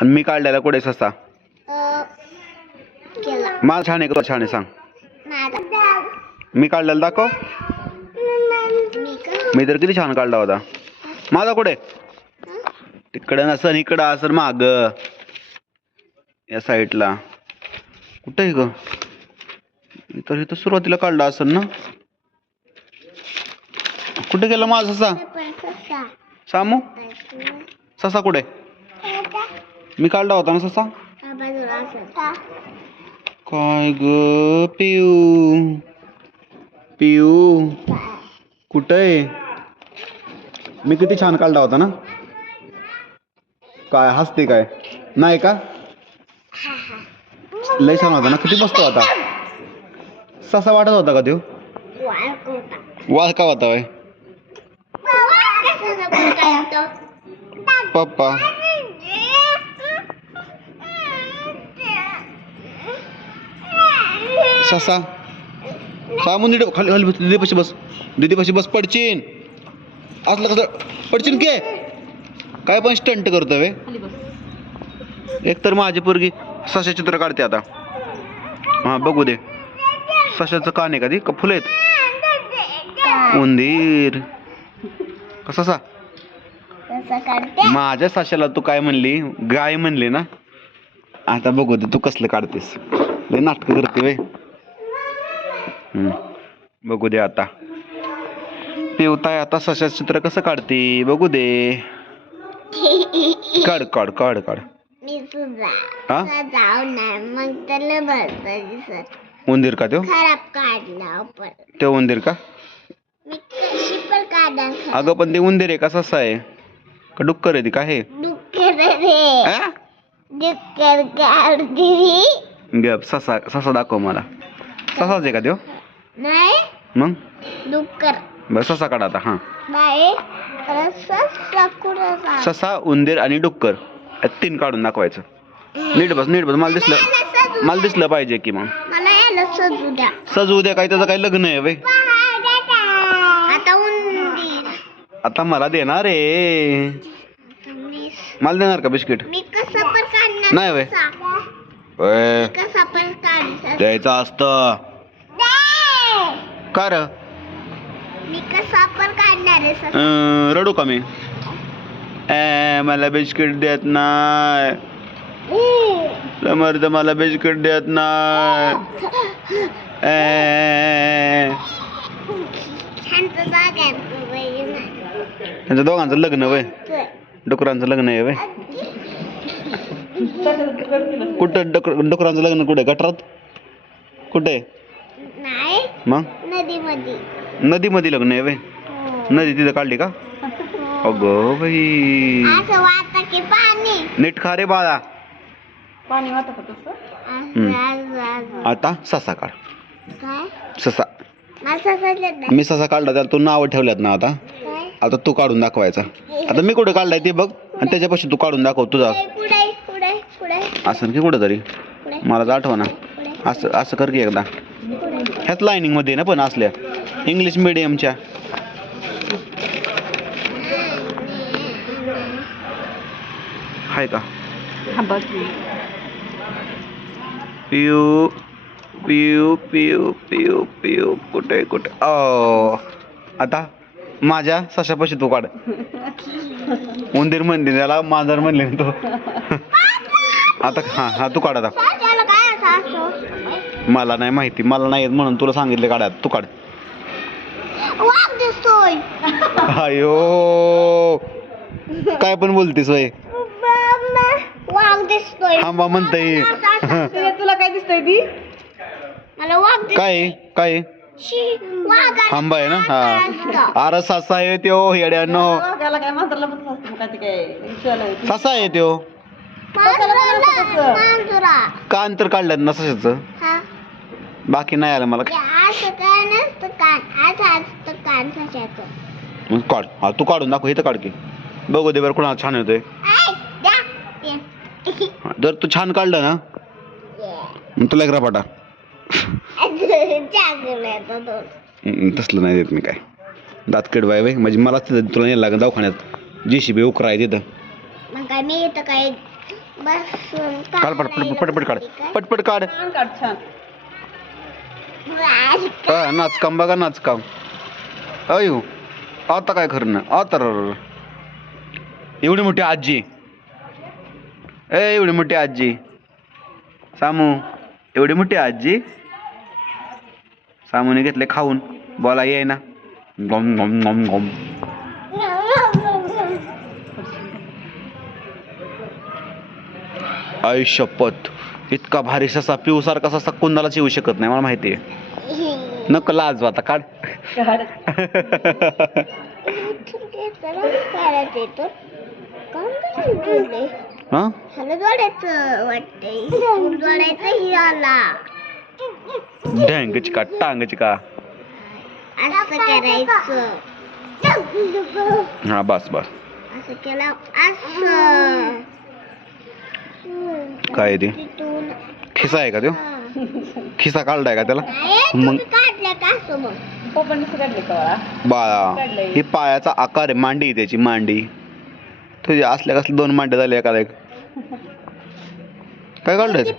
आणि मी काढलेला कुठे ससा मला छान आहे का छान आहे सांग. मी काढलेला दाखव. मी तर किती छान काढला होता. माझा कुठे तिकडं नसन इकडं असं माग या साईडला कुठे आहे ग. तर इथं सुरुवातीला काढला असेल ना. कुठे गेला माझा ससा सामू. ससा कुठे मी काढला होता ना ससा. काय ग पिऊ पिऊ कुठे आहे. मी किती छान काढला होता ना. काय हसते काय नाही का. लय छान होता ना. किती मस्त होता. ससा वाटत होता का त्यो वाळका होता वय. पप्पा ससा सामून नीट खाली खाली बस. दीदीपाशी बस दीदीपाशी बस. पडचीन असलं कसं पडचीन के काय पण स्टंट करतो वे. एक तर माझी पोरगी सशा चित्र काढते आता. हा बघू दे. सशाचं कान आहे का ती का फुलं आहेत. उंदीर कसा माझ्या सशाला तू काय म्हणली गाय म्हणली ना. आता बघू दे तू कसलं काढतेस. लय नाटक करते वे. बघू दे आता. पिवताय आता सशाचं चित्र कसं काढते बघू दे. काढ काढ काढ काढ. उंदीर का त्यो त्यो उंदीर का. अगं पण ते उंदीर आहे का ससा आहे का डुक्कर आहे ती काय गप. ससा ससा दाखव मला. ससाच आहे का त्यो मग बस ससा काढा आता. हा ससा उंदीर आणि डुक्कर तीन काढून दाखवायचं. नीट बस नीट बस. मला दिसलं पाहिजे की मग सजू द्या. काय त्याचं काही लग्न आहे वय. आता मला देणार आहे. मला देणार का बिस्किट नाही वय द्यायचं असतं का र. रडू का मी. मला बिस्किट देत नाही. समर्थ मला बिस्किट देत नाही. त्यांच्या दोघांचं लग्न वय डुकरांचं लग्न आहे वय. कुठं डुकरांचं लग्न कुठे गटरात कुठे मग नदीमध्ये लग्न आहे वय. नदी तिथं काढली का. अगं बाई नीट खा रे बाळा. आता ससा काढ. ससा मी ससा काढला त्याला तू नाव ठेवल्यात ना. आता आता तू काढून दाखवायचा. आता मी कुठे काढलाय ते बघ आणि त्याच्यापाशी तू काढून दाखव तुझा. असं की कुठं तरी मला आठव ना. असं असं कर की एकदा. ह्याच लाईनिंग मध्ये ना पण असल्या इंग्लिश मिडियमच्या. हाय का पिऊ पिऊ पिऊ पिऊ पिऊ कुठे कुठे. आता माझ्या सशापाशी तू काढ. उंदीर म्हणले त्याला मांजर म्हणले तू. आता हा हा तू काढ आता. मला नाही माहिती मला नाही म्हणून तुला सांगितलं काढा. तू काढ. अयो काय पण बोलतेस वय. आंबा म्हणताय तुला काय दिसतंय ती. काय काय आंबा आहे ना. हा अरे ससा आहे त्यो येड्यानो. ससा आहे त्यो. कान तर काढल्यात ना सशाचं. बाकी नाही आलं मला. काढ. हा तू काढून दाखव. इथं काढ की बघू दे बरं कोणाला छान होतंय. जर तू छान काढलं ना तुला एक रपाटा. तसलं नाही देत मी काय. दात कडवाय वय म्हणजे मला तुला नाही लागत दवाखान्यात. JCB उकराय तिथं. काढ पटपट काढ पटपट काढ. छान काढ छान. नाचकाम बघा नाचकाम. अयो आता काय खरं ना आता एवढी मोठी आजी. एवढी मोठी आजी. सामू एवढी मोठी आजी. सामूने घेतले खाऊन बोला ये ना. गम गम गम गम. आई शपथ इतका भारी ससा पिऊ सारखा ससा कुणालाच येऊ शकत नाही मला माहिती आहे. नको लाज आता काढ. काढ. हा ढँगची का टांगची का. हा बस बस. काय ते खिसा आहे का तो. खिसा काढलाय का त्याला मग पप्पांनी काढले का बाळा. बाळा ही पायाचा आकार आहे. मांडी आहे त्याची मांडी. तुझी असल्या कसल्या 2 मांड्या झाल्या एखादा एक. काय काढलंय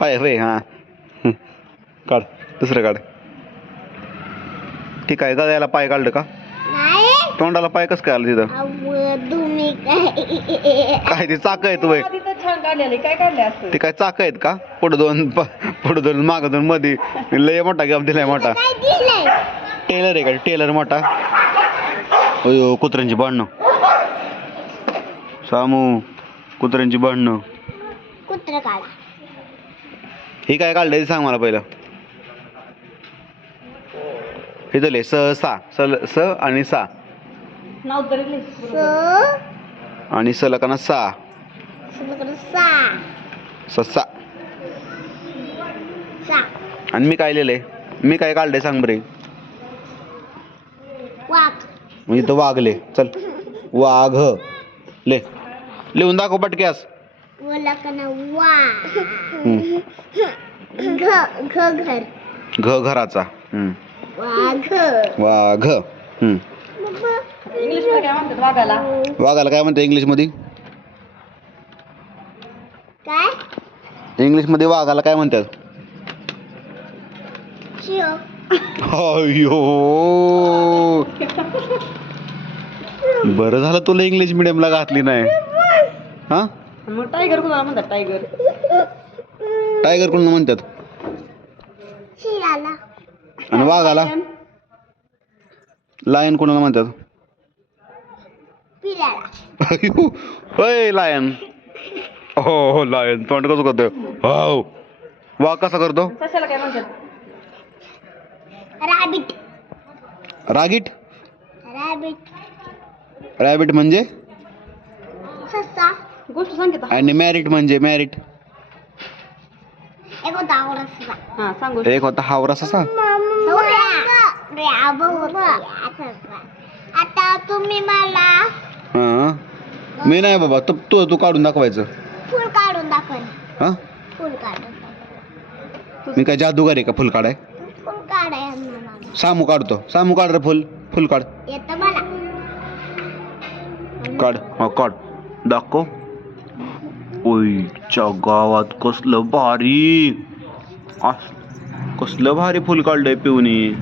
पाय होय. हा काढ दुसरं काढ. ठीक आहे गळ्याला पाय काढलं का. तोंडाला पाय कसं काय आलं तिथं. काय ते चाक आहेत वय. आधी तर छान काढलेले. काय काढले असं. ते काय चाक आहेत का. पुढे 2 माग 2 मध्ये लय मोठा गॅप दिलाय मोठा. टेलर आहे का टेलर मोठा. अयो कुत्र्यांची भांडणं. सामू कुत्र्यांची भांडणं. कुत्र काढा. हे काय काढलंय सांग मला पहिलं. हे झाले स सा स आणि सा नाव तरी लिह. आणि सलकाना सा ससा. आणि मी काय लिहिलंय. मी काय काढलंय सांग बरे. म्हणजे तो वाघले. चल वाघ ले लिहून दाखव पटक्यास. घ घराचा. वाघ. इंग्लिश मध्ये काय म्हणतात वाघाला. वाघाला काय म्हणते इंग्लिश मध्ये. इंग्लिश मध्ये वाघाला काय म्हणतात. अयो बरं झालं तुला इंग्लिश मिडियमला घातली नाही. हा मग टायगर कुणाला म्हणतात. टायगर टायगर कोणाला म्हणतात. आणि वाघाला लायन कोणाला म्हणतात. लायन. हो लायन तोंड कसं करतो. हो वाघ कसा करतो. सशाला काय म्हणतात. रागीट. रॅबिट म्हणजे गोष्ट सांगितलं. आणि मॅरिट म्हणजे मॅरिट. हा सांगू. एक होता हावरा ससा. आता तुम्ही मला हा मी नाही बाबा तू काढून दाखवायचं. फुल काढून दाखव. हा फुल काढून. मी काय जादूगार आहे का फुल काढाय. फुल काढाय. सामू काढतो. सामू काढ रे फुल काढ. येतं मला. काढ हा काढ दाखव. ओयच्या गावात कसलं भारी. कसलं भारी फुल काढलंय पिऊनी.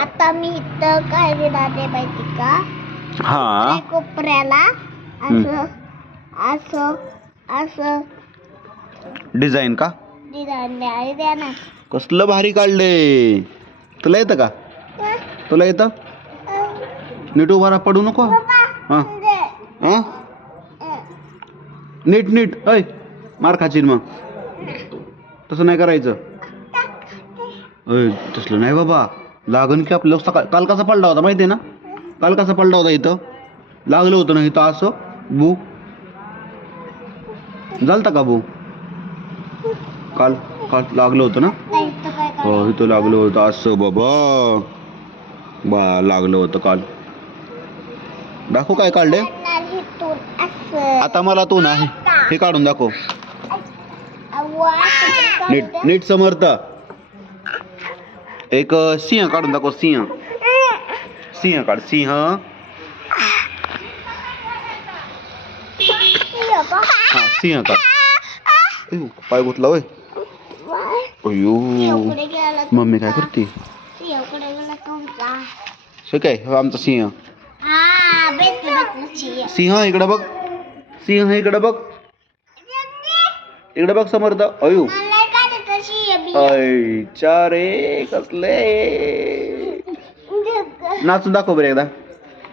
आता मी इथं काय दिलं माहिती का. हा कोपऱ्याला असं असं असं डिझाईन का. डिझाईन द्या ना. कसलं भारी काढलंय. तुला येतं का. तुला येतं. नीट उभा पडू नको. हा हा नीट नीट. अय मार खाशील मग. तसं नाही करायचं. अय तसलं नाही बाबा. लागन की आपलं काल कसा पडला होता माहिती आहे ना. काल कसा पडला होता इथं. लागलं होतं ना इथं असं बू. झालता का बू. काल काल लागलं होतं ना. हो इथं लागलं होतं असं बाबा लागलं होतं काल. दाखव काय काढले. आता मला तू नाही हे काढून दाखव. नीट नीट समर्थ. एक सिंह काढून दाखव. सिंह काढ. सिंह सिंह का हा सिंह काढ. अयो, पाय गुतला होय. अयो कुठे गेला मम्मी काय करते? सिंह कुठे गेला तुमचा हे काय हो आमचा सिंह. हा भेटलं सिंह सिंह इकडे बघ. सिंह इकडे बघ. इकडे बघ समर्थ. अयो मला काढायचं सिंह बी अय चारे कसले. नाचून दाखव बरं एकदा.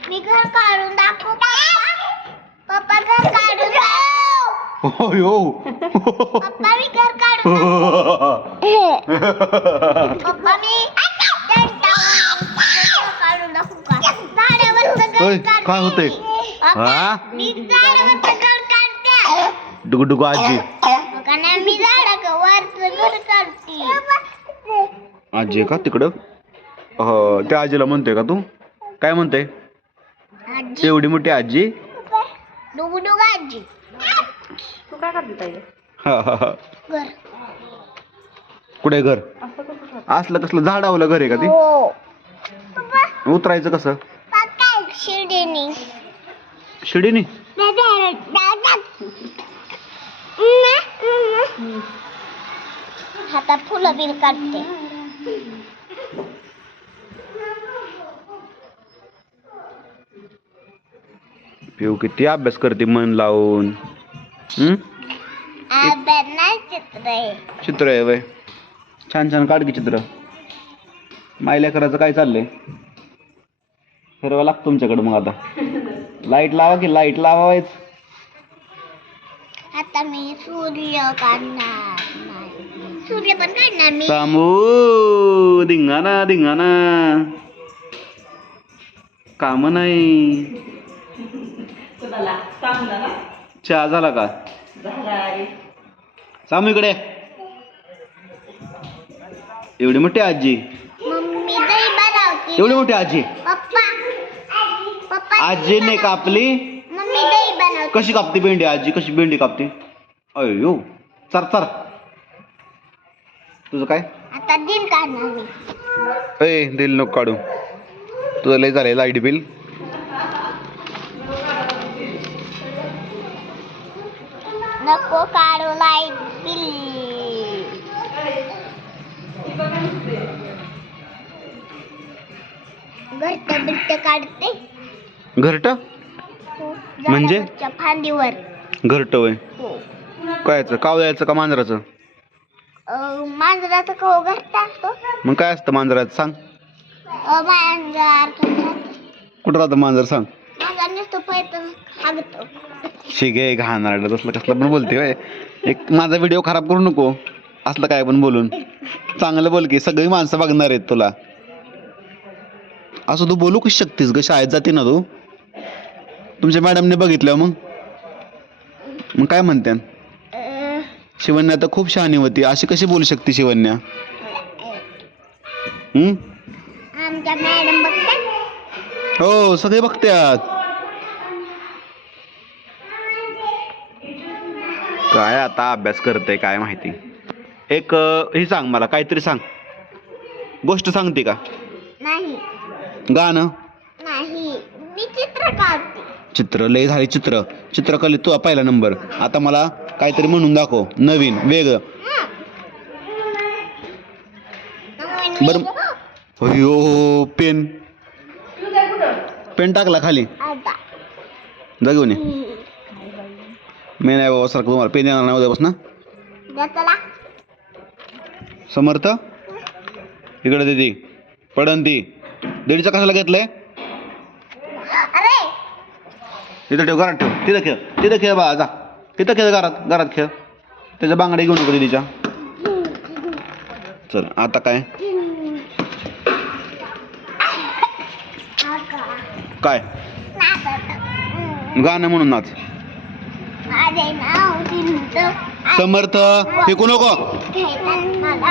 मी घर काढून दाखवू पप्पा पप्पा घर काढून दाखव अयो पप्पा मी घर काढून दाखव पप्पा मी काढून दाखवू का झाडावरचं ओय, घर काढते. काय होतंय? पप्पा, हा? मी झाडावरचं घर काढते डुगडुगू आजी. का नाही मी झाडावरचं घर काढते आजी आहे का तिकडं? हो त्या आजीला म्हणतोय का तू? काय म्हणतोय? आजी एवढी मोठी आजी? डुगू डुगू आजी तू काय करते ताई? हा हा हा. घर कुठे घर? असं कसं असलं कसलं झाडावलं घर आहे का ती? हो पप्पा उतरायचं कसं? काय शिर्डीनी शिडीनी? हातात फुलं बिल काढते पिऊ किती अभ्यास करते मन लावून. अभ्यास नाही चित्र आहे चित्र आहे वय. छान छान काढ की चित्र. मायल्या करायचं काय चाललंय? फिरवा लागतं तुमच्याकडे मग आता. लाईट लावा की लाईट लावायच. आता मी सूर्य काढणार नाही सूर्य पण काढणार मी सामू धिंगाणा धिंगाणा. काम नाही. तुला चांगला ना चहा झाला का? झाला. सामू इकडे. एवढी मोठी आजी. मम्मी दही बनवते एवढी मोठी आजी. पप्पा पप्पा आजी नाही कापली. मम्मी दही बनवते कशी कापते भेंडी आजी? कशी भेंडी कापते? अयो चर चर. तुझं काय? आता दिन काढणार मी ए दिल नको काढू. तुझं लय झालंय लाईट बिल. नको काढू लाईट बिल घरट बिट्ट काढते घरट हो, म्हणजे? झाडावरच्या फांदीवर घरट वय. हो कायचं कावळ्याचं का मांजराचं? मांजराचा कहो घरटा असतो मग काय असतं मांजराचं सांग. मांजर कुठं राहतं मांजर सांग. मांजर नसतो पैतून हागतो शिगे घाणारडं तसलं कसलं पण बोलते वय. एक माझा व्हिडिओ खराब करू नको असलं काय पण बोलून. चांगलं बोल की सगळी माणसं बघणार आहेत तुला. असं तू बोलू कशी शकतेस ग? शाळेत जाते ना तू? तुमच्या मॅडमने बघितलं मग काय म्हणते? शिवन्या तर खूप शहाणी होती. अशी कशी बोलू शकते शिवन्या? आमच्या मॅडम बघतात हो सगळे बघतात. काय आता अभ्यास करते काय माहिती. एक हे सांग मला काहीतरी सांग. गोष्ट सांगते का? नाही गाणं? नाही मी चित्र काढते चित्र लय झाली. चित्रकलेत तुझा पहिला नंबर. आता मला काहीतरी म्हणून दाखव नवीन वेगळं. बरं. अयो पेन टाकला खाली. आता जा घेऊन ये. मी नाही बाबा सारखं तुम्हाला पेन येणार नाही उद्यापासून. चला समर्थ इकडे दीदी पडन ती. दीडीचं कशाला घेतलंय? अरे तिथं ठेव घरात ठेव. तिथं खेळ बा जा. तिथं खेळ घरात खेळ. त्याच्या बांगड्या घेऊ नको दीदीच्या. चल आता काय काय गाणं म्हणून नाच. माझे नाव सिंधू समर्थ फेकू नको. मला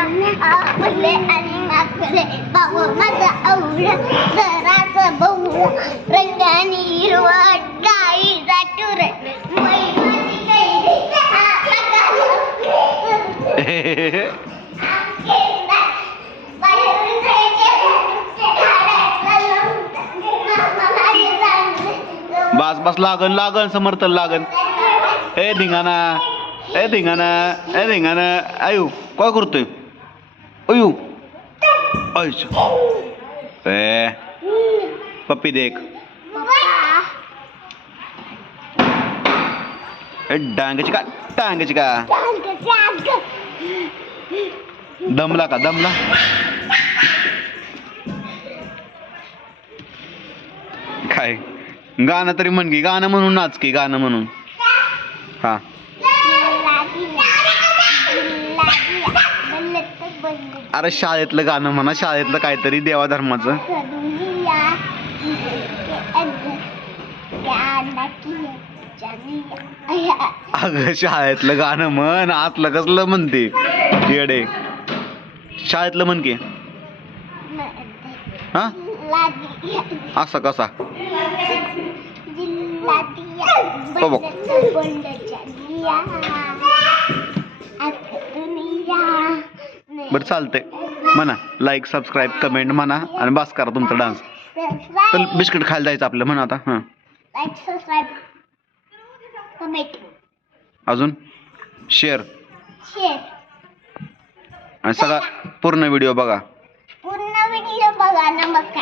आवडले आणि नाचले बाबू माझा आवडला जराचं बहु रंगाने हिरवा डाळीचा टुर बस लागन समर्थ लागन. ए धिंगाणा ए धिंगाणा ए धिंगाणा आयु काय करतोय अयू अच्छा ए पप्पी देख ए डांगची का दमला का दमला काय गाणं तरी म्हण की गाणं म्हणून नाच की गाणं म्हणून हा अरे शाळेतलं गाणं म्हणा शाळेतलं काहीतरी देवाधर्माचं अगं शाळेतलं गाणं म्हण आतलं कसलं म्हणते येडे शाळेतलं म्हण की हा असं कसा बरं चालतंय म्हणा लाईक सबस्क्राईब कमेंट म्हणा आणि बस करा तुमचा डान्स तर बिस्किट खायला जायचं आपलं म्हणा आता हां लाईक सबस्क्राईब कमेंट अजून शेअर शेअर आणि सगळा पूर्ण व्हिडिओ बघा पूर्ण व्हिडिओ बघा. नमस्कार.